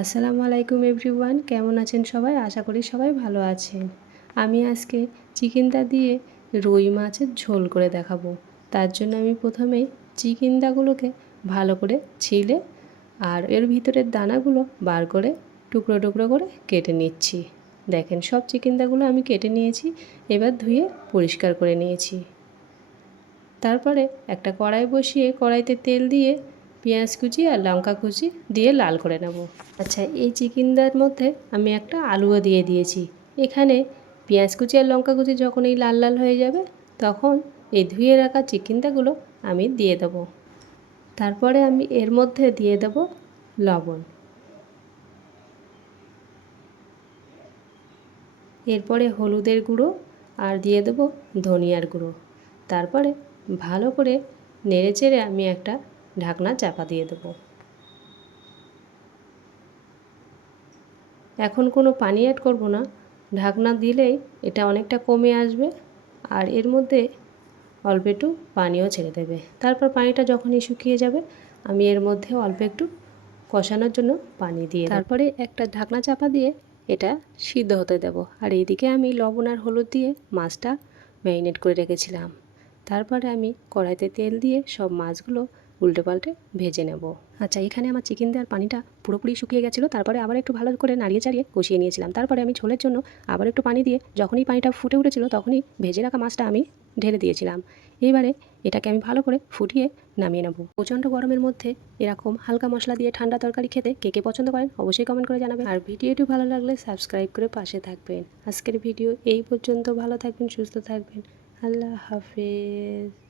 আসসালামু আলাইকুম এভরিওয়ান, কেমন আছেন সবাই? আশা করি সবাই ভালো আছেন। আমি আজকে চিকেনটা দিয়ে রুই মাছের ঝোল করে দেখাবো। তার জন্য আমি প্রথমেই চিকেনটাগুলোকে ভালো করে ছিলে আর এর ভিতরের দানাগুলো বার করে টুকরো টুকরো করে কেটে নিচ্ছি। দেখেন, সব চিকেনটাগুলো আমি কেটে নিয়েছি, এবার ধুয়ে পরিষ্কার করে নিয়েছি। তারপরে একটা কড়াই বসিয়ে কড়াইতে তেল দিয়ে পেঁয়াজ কুচি আর লঙ্কা কুচি দিয়ে লাল করে নেব। আচ্ছা, এই চিকেনটার মধ্যে আমি একটা আলুও দিয়ে দিয়েছি। এখানে পেঁয়াজ কুচি আর লঙ্কা কুচি যখন এই লাল লাল হয়ে যাবে তখন এই ধুয়ে রাখা চিকেনটাগুলো আমি দিয়ে দেবো। তারপরে আমি এর মধ্যে দিয়ে দেবো লবণ। এরপরে হলুদের গুঁড়ো আর দিয়ে দেবো ধনিয়ার গুঁড়ো। তারপরে ভালো করে নেড়ে চেড়ে আমি একটা ঢাকনা চাপা দিয়ে দেবো। এখন কোনো পানি অ্যাড করব না, ঢাকনা দিলেই এটা অনেকটা কমে আসবে আর এর মধ্যে অল্প একটু পানিও ছেড়ে দেবে। তারপর পানিটা যখনই শুকিয়ে যাবে আমি এর মধ্যে অল্প একটু কষানোর জন্য পানি দিয়ে তারপরে একটা ঢাকনা চাপা দিয়ে এটা সিদ্ধ হতে দেব। আর এইদিকে আমি লবণ আর হলুদ দিয়ে মাছটা ম্যারিনেট করে রেখেছিলাম। তারপরে আমি কড়াইতে তেল দিয়ে সব মাছগুলো উল্টে পাল্টে ভেজে নেব। আচ্ছা, এখানে আমার চিকেন দেওয়ার পানিটা পুরোপুরি শুকিয়ে গেছিলো। তারপরে আবার একটু ভালো করে নাড়িয়ে চাড়িয়ে কষিয়ে নিয়েছিলাম। তারপরে আমি ঝোলের জন্য আবার একটু পানি দিয়ে যখনই পানিটা ফুটে উঠেছিল তখনই ভেজে রাখা মাছটা আমি ঢেলে দিয়েছিলাম। এইবারে এটাকে আমি ভালো করে ফুটিয়ে নামিয়ে নেব। প্রচণ্ড গরমের মধ্যে এরকম হালকা মশলা দিয়ে ঠান্ডা তরকারি খেতে কে কে পছন্দ করেন অবশ্যই কমেন্ট করে জানাবেন। আর ভিডিওটি ভালো লাগলে সাবস্ক্রাইব করে পাশে থাকবেন। আজকের ভিডিও এই পর্যন্ত। ভালো থাকবেন, সুস্থ থাকবেন। আল্লাহ হাফেজ।